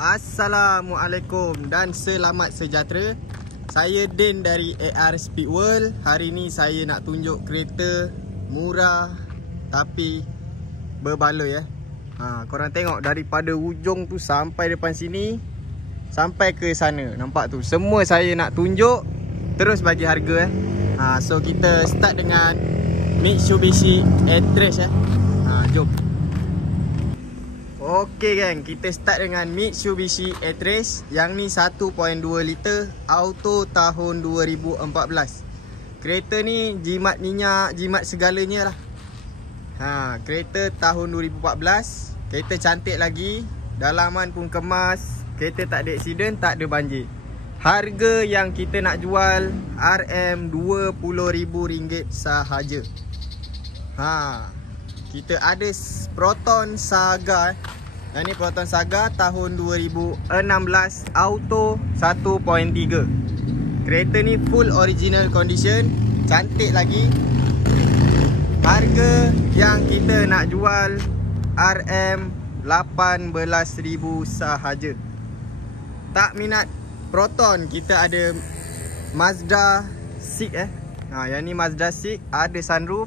Assalamualaikum dan selamat sejahtera. Saya Din dari AR Speed World. Hari ni saya nak tunjuk kereta murah tapi berbaloi korang tengok daripada ujung tu sampai depan sini, sampai ke sana. Nampak tu? Semua saya nak tunjuk terus bagi harga So kita start dengan Mitsubishi A-Trace jom. Okey gang, kita start dengan Mitsubishi A-Trace. Yang ni 1.2 liter auto tahun 2014. Kereta ni jimat minyak, jimat segalanya lah. Kereta tahun 2014. Kereta cantik lagi, dalaman pun kemas. Kereta tak ada aksiden, tak ada banjir. Harga yang kita nak jual RM20,000 sahaja. Kita ada Proton Saga. Yang ni Proton Saga tahun 2016 auto 1.3. Kereta ni full original condition, cantik lagi. Harga yang kita nak jual RM18,000 sahaja. Tak minat Proton, kita ada Mazda 6 yang ni Mazda 6, ada sunroof,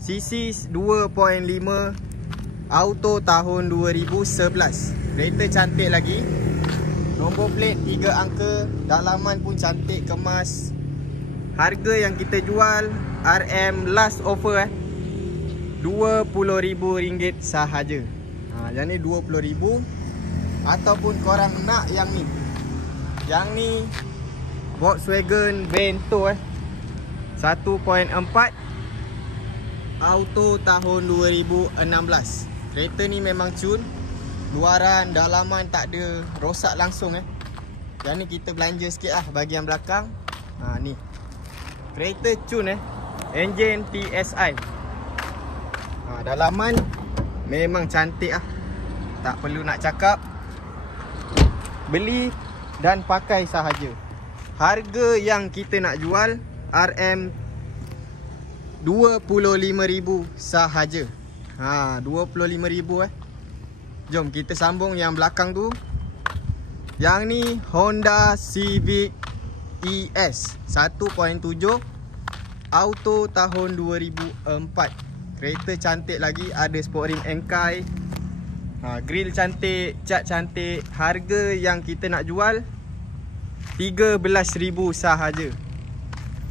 CC 2.5, auto tahun 2011. Kereta cantik lagi. Nombor plate 3 angka, dalaman pun cantik, kemas. Harga yang kita jual RM last offer RM20,000 sahaja. Yang ni RM20,000. Ataupun korang nak yang ni. Yang ni Volkswagen Vento 1.4, auto tahun 2016. Kereta ni memang cun. Luaran, dalaman tak ada rosak langsung Yang ni kita belanja sikit lah bahagian belakang. Ni kereta cun Enjin TSI. Dalaman memang cantik tak perlu nak cakap. Beli dan pakai sahaja. Harga yang kita nak jual RM25,000 sahaja. RM25,000 Jom kita sambung yang belakang tu. Yang ni Honda Civic ES 1.7, auto tahun 2004. Kereta cantik lagi, ada sport rim Enkai. Grill cantik, cat cantik. Harga yang kita nak jual RM13,000 sahaja.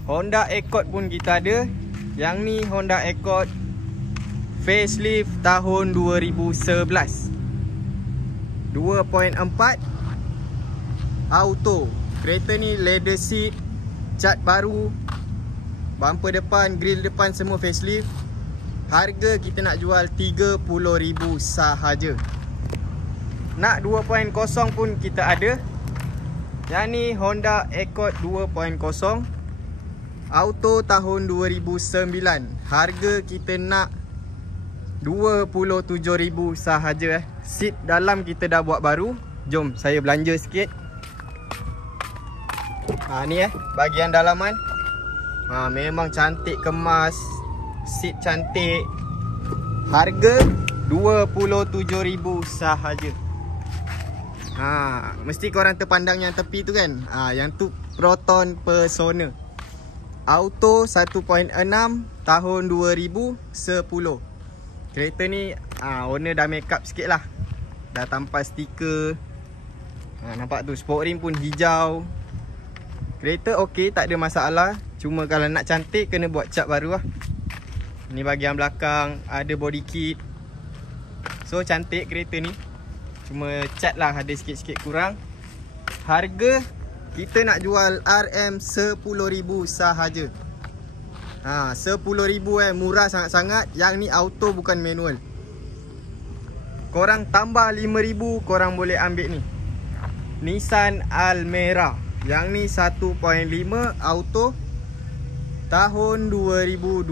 Honda Accord pun kita ada. Yang ni Honda Accord facelift tahun 2011, 2.4, auto. Kereta ni leather seat, cat baru, bumper depan, grill depan semua facelift. Harga kita nak jual RM30,000 sahaja. Nak 2.0 pun kita ada. Yang ni Honda Accord 2.0, auto tahun 2009. Harga kita nak RM27,000 sahaja. Seat dalam kita dah buat baru. Jom saya belanja sikit. Ni bahagian dalaman. Memang cantik, kemas. Seat cantik. Harga RM27,000 sahaja. Mesti korang terpandang yang tepi tu kan. Yang tu Proton Persona, auto 1.6 tahun 2010. Kereta ni owner dah make up sikit lah. Dah tampal stiker. Nampak tu, sport rim pun hijau. Kereta okey, tak ada masalah. Cuma kalau nak cantik kena buat cat baru lah. Ni bahagian belakang, ada body kit. So cantik kereta ni. Cuma cat lah ada sikit-sikit kurang. Harga kita nak jual RM10,000 sahaja. RM10,000 murah sangat-sangat. Yang ni auto bukan manual. Korang tambah RM5,000, korang boleh ambil ni Nissan Almera. Yang ni 1.5 auto tahun 2012.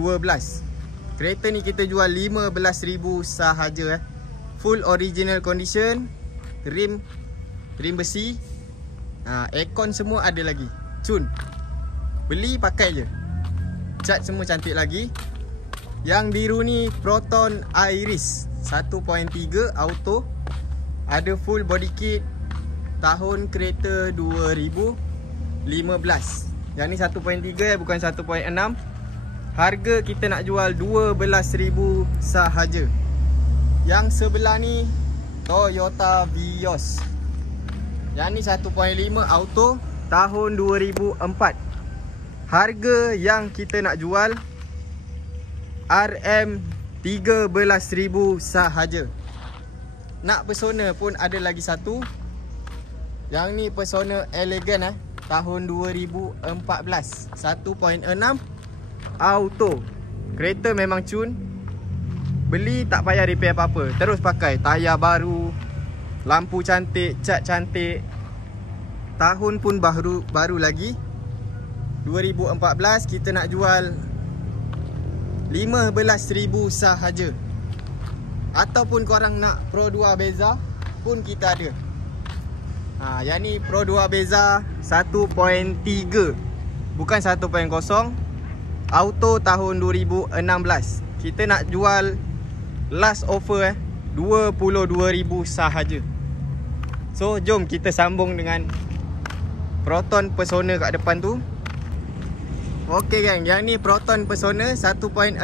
Kereta ni kita jual RM15,000 sahaja. Full original condition. Rim besi. Aircon semua ada lagi. Cun. Beli pakai je. Cat semua cantik lagi. Yang biru ni Proton Iris 1.3 auto. Ada full body kit, tahun kereta 2015. Yang ni 1.3 bukan 1.6. Harga kita nak jual 12,000 sahaja. Yang sebelah ni Toyota Vios. Yang ni 1.5 auto tahun 2004. Harga yang kita nak jual RM13,000 sahaja. Nak Persona pun ada lagi satu. Yang ni Persona Elegant tahun 2014. 1.6 auto. Kereta memang cun. Beli tak payah repair apa-apa. Terus pakai tayar baru, lampu cantik, cat cantik. Tahun pun baru lagi. 2014 kita nak jual 15,000 sahaja. Ataupun korang nak Pro 2 Beza pun kita ada. Yang ni Pro 2 Beza 1.3 bukan 1.0 auto tahun 2016. Kita nak jual last offer 22,000 sahaja. So jom kita sambung dengan Proton Persona kat depan tu. Okey gang, yang ni Proton Persona 1.6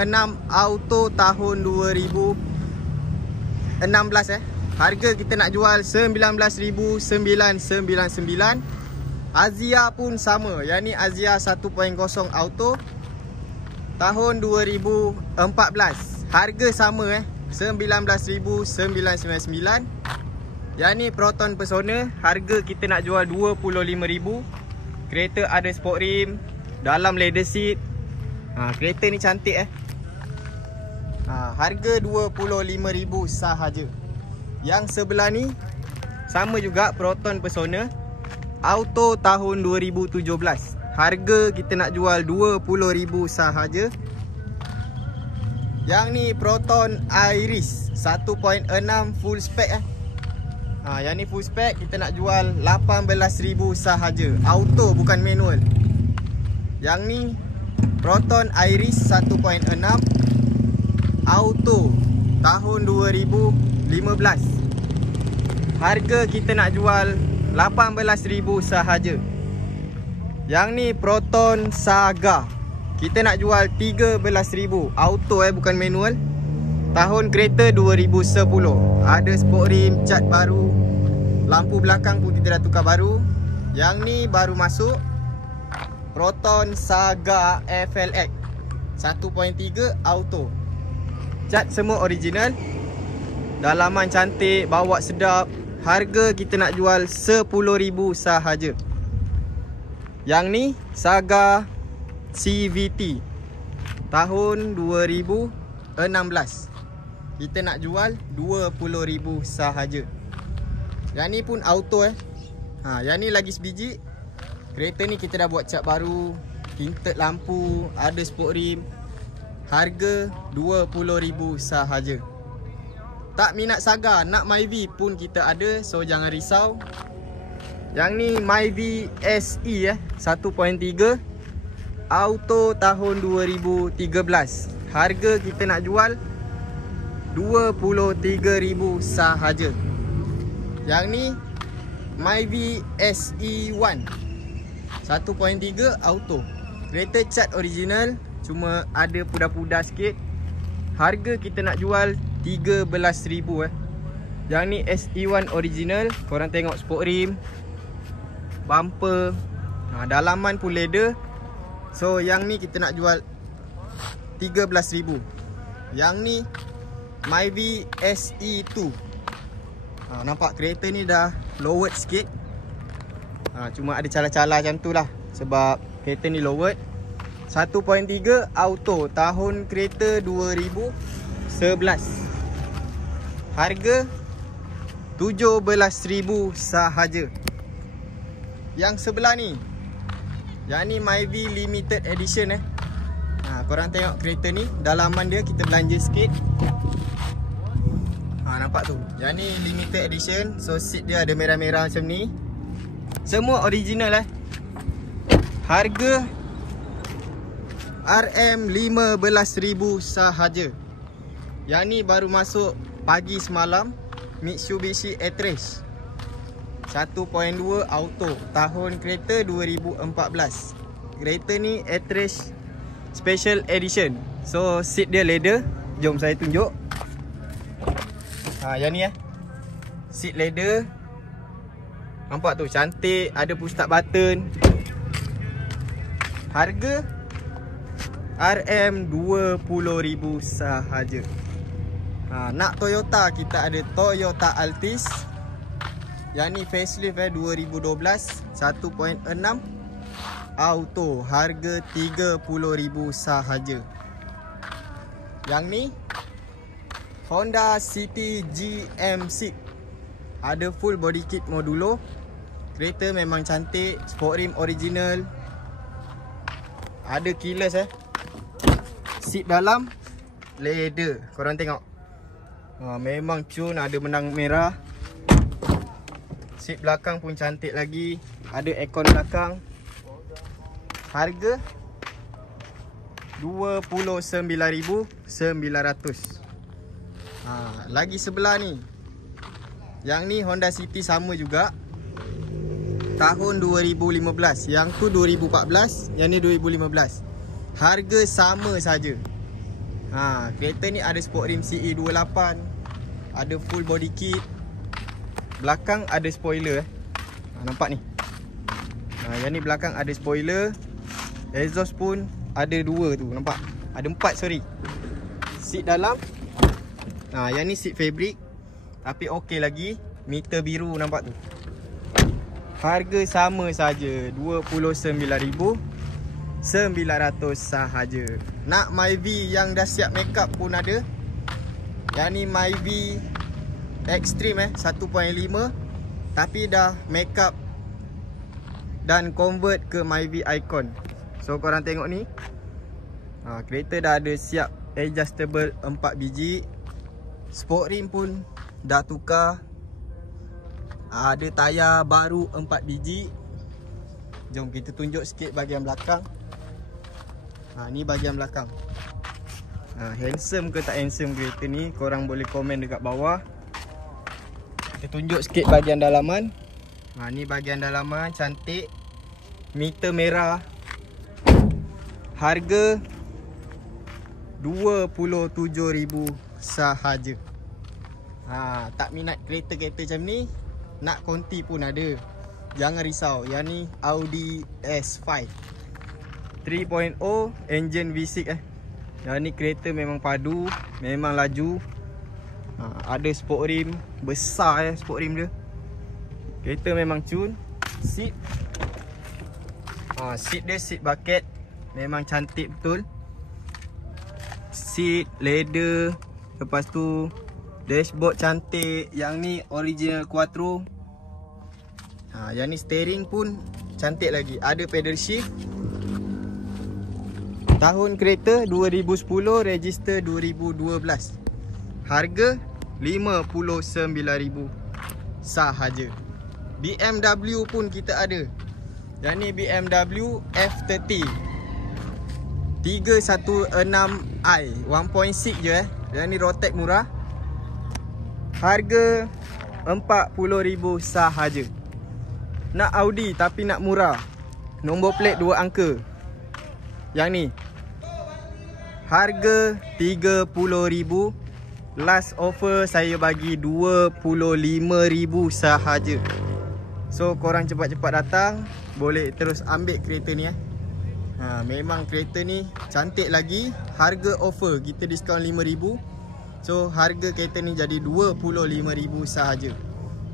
auto tahun 2016 Harga kita nak jual 19,999. Azia pun sama. Yang ni Azia 1.0 auto tahun 2014. Harga sama 19,999. Yang ni Proton Persona. Harga kita nak jual 25,000. Kereta ada sport rim, dalam leather seat. Kereta ni cantik harga 25,000 sahaja. Yang sebelah ni sama juga Proton Persona auto tahun 2017. Harga kita nak jual 20,000 sahaja. Yang ni Proton Iris 1.6 full spec yang ni full spec kita nak jual 18,000 sahaja. Auto bukan manual. Yang ni Proton Iris 1.6 auto tahun 2015. Harga kita nak jual 18,000 sahaja. Yang ni Proton Saga. Kita nak jual 13,000. Auto bukan manual. Tahun kereta 2010. Ada sport rim, cat baru. Lampu belakang pun kita dah tukar baru. Yang ni baru masuk Proton Saga FLX 1.3 auto. Cat semua original. Dalaman cantik, bawa sedap. Harga kita nak jual 10,000 sahaja. Yang ni Saga CVT tahun 2016. Kita nak jual 20,000 sahaja. Yang ni pun auto yang ni lagi sebiji. Kereta ni kita dah buat cat baru, tinted lampu, ada sport rim. Harga 20,000 sahaja. Tak minat Saga, nak Myvi pun kita ada. So jangan risau. Yang ni Myvi SE 1.3 auto tahun 2013. Harga kita nak jual 23,000 sahaja. Yang ni Myvi SE1 1.3 auto. Kereta cat original, cuma ada pudar-pudar sikit. Harga kita nak jual 13,000 Yang ni SE1 original. Korang tengok sport rim, bumper, dalaman pun leather. So yang ni kita nak jual 13,000. Yang ni Myvi SE2. Nampak kereta ni dah lowered sikit. Cuma ada cala-cala macam tu lah, sebab kereta ni lowered. 1.3 auto tahun kereta 2011. Harga 17,000 sahaja. Yang sebelah ni, yang ni Myvi Limited Edition korang tengok kereta ni, dalaman dia kita belanja sikit. Nampak tu. Yang ni Limited Edition. So seat dia ada merah-merah macam ni. Semua original Harga RM15,000 sahaja. Yang ni baru masuk pagi semalam, Mitsubishi A-Trace. 1.2 auto. Tahun kereta 2014. Kereta ni Actros Special Edition. So seat dia leather. Jom saya tunjuk. Yang ni seat leather. Nampak tu, cantik. Ada push start button. Harga RM20,000 sahaja. Nak Toyota, kita ada Toyota Altis. Yang ni facelift 2012, 1.6 auto. Harga RM30,000 sahaja. Yang ni Honda City GM6. Ada full body kit modulo. Kereta memang cantik. Sport rim original. Ada keyless Seat dalam leather. Korang tengok. Memang cun. Ada benang merah. Seat belakang pun cantik lagi. Ada aircon belakang. Harga RM29,900. Lagi sebelah ni. Yang ni Honda City sama juga. Tahun 2015. Yang tu 2014. Yang ni 2015. Harga sama saja. Kereta ni ada sport rim CE28. Ada full body kit. Belakang ada spoiler nampak ni. Yang ni belakang ada spoiler. Exhaust pun ada 2 tu, nampak? Ada 4, sorry. Seat dalam. Yang ni seat fabric. Tapi okey lagi. Meter biru nampak tu. Harga sama saja, RM29,900 sahaja. Nak Myvi yang dah siap makeup pun ada. Yang ni Myvi Extreme 1.5. Tapi dah makeup dan convert ke Myvi Icon. So korang tengok ni. Kereta dah ada siap adjustable 4 biji. Sport rim pun dah tukar. Ada tayar baru 4 biji. Jom kita tunjuk sikit bahagian belakang. Ni bahagian belakang. Handsome ke tak handsome kereta ni, korang boleh komen dekat bawah. Kita tunjuk sikit bahagian dalaman. Ni bahagian dalaman, cantik. Meter merah. Harga RM27,000 sahaja. Tak minat kereta-kereta macam ni, nak konti pun ada. Jangan risau. Yang ni Audi S5 3.0 engine V6 Yang ni kereta memang padu, memang laju. Ada sport rim besar sport rim dia. Kereta memang cun. Seat seat dia seat bucket. Memang cantik betul. Seat leather. Lepas tu dashboard cantik. Yang ni original Quattro. Yang ni steering pun cantik lagi. Ada pedal shift. Tahun kereta 2010, register 2012. Harga RM59,000 sahaja. BMW pun kita ada. Yang ni BMW F30 316i 1.6 je Yang ni Rotek murah. Harga RM40,000 sahaja. Nak Audi tapi nak murah, nombor plate 2 angka. Yang ni harga RM30,000. Last offer saya bagi RM25,000 sahaja. So korang cepat-cepat datang. Boleh terus ambil kereta ni memang kereta ni cantik lagi. Harga offer kita diskaun RM5,000. So harga kereta ni jadi RM25,000 sahaja.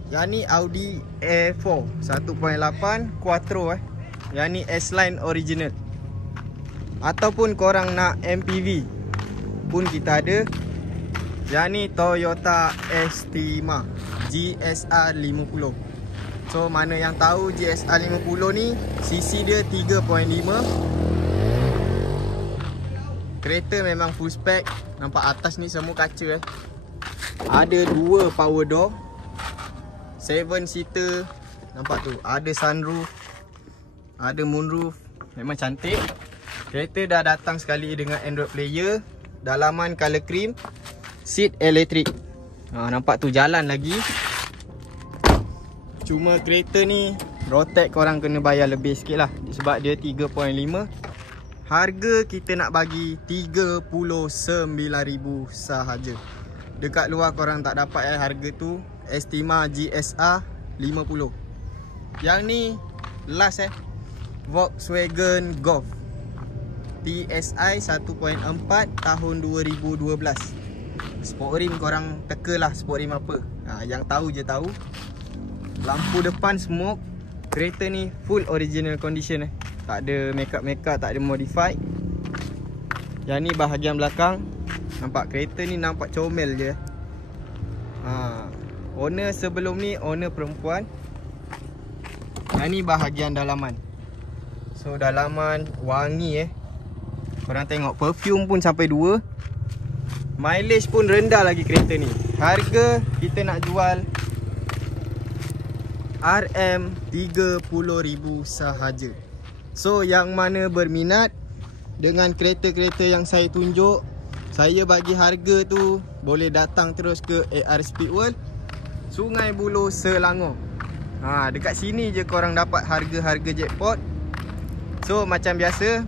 Yang ni Audi A4 1.8 Quattro Yang ni S-Line original. Ataupun korang nak MPV pun kita ada. Yang ni Toyota Estima GSR 50. So mana yang tahu GSR 50 ni, CC dia 3.5. Kereta memang full spec. Nampak atas ni semua kaca Ada 2 power door, 7 seater. Nampak tu, ada sunroof, ada moonroof. Memang cantik. Kereta dah datang sekali dengan Android player. Dalaman color cream. Seat elektrik. Nampak tu, jalan lagi. Cuma kereta ni Rotek korang kena bayar lebih sikit lah, sebab dia 3.5. Harga kita nak bagi 39,000 sahaja. Dekat luar korang tak dapat harga tu. Estima GSR 50. Yang ni last Volkswagen Golf TSI 1.4 tahun 2012. Sport rim korang teka lah sport rim apa. Yang tahu je tahu. Lampu depan smoke. Kereta ni full original condition Tak ada makeup, tak ada modified. Yang ni bahagian belakang. Nampak kereta ni nampak comel je. Owner sebelum ni owner perempuan. Yang ni bahagian dalaman. So dalaman wangi Korang tengok perfume pun sampai 2. Mileage pun rendah lagi kereta ni. Harga kita nak jual RM30,000 sahaja. So yang mana berminat dengan kereta-kereta yang saya tunjuk, saya bagi harga tu boleh datang terus ke AR Speedworld, Sungai Buloh, Selangor. Dekat sini je korang dapat harga-harga jackpot. So macam biasa,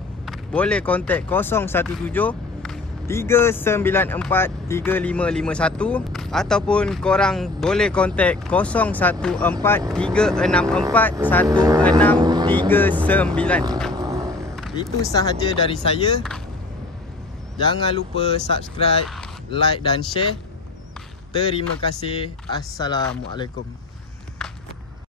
boleh kontak 017-394-3551 ataupun korang boleh kontak 014-364-1639. Itu sahaja dari saya. Jangan lupa subscribe, like dan share. Terima kasih. Assalamualaikum.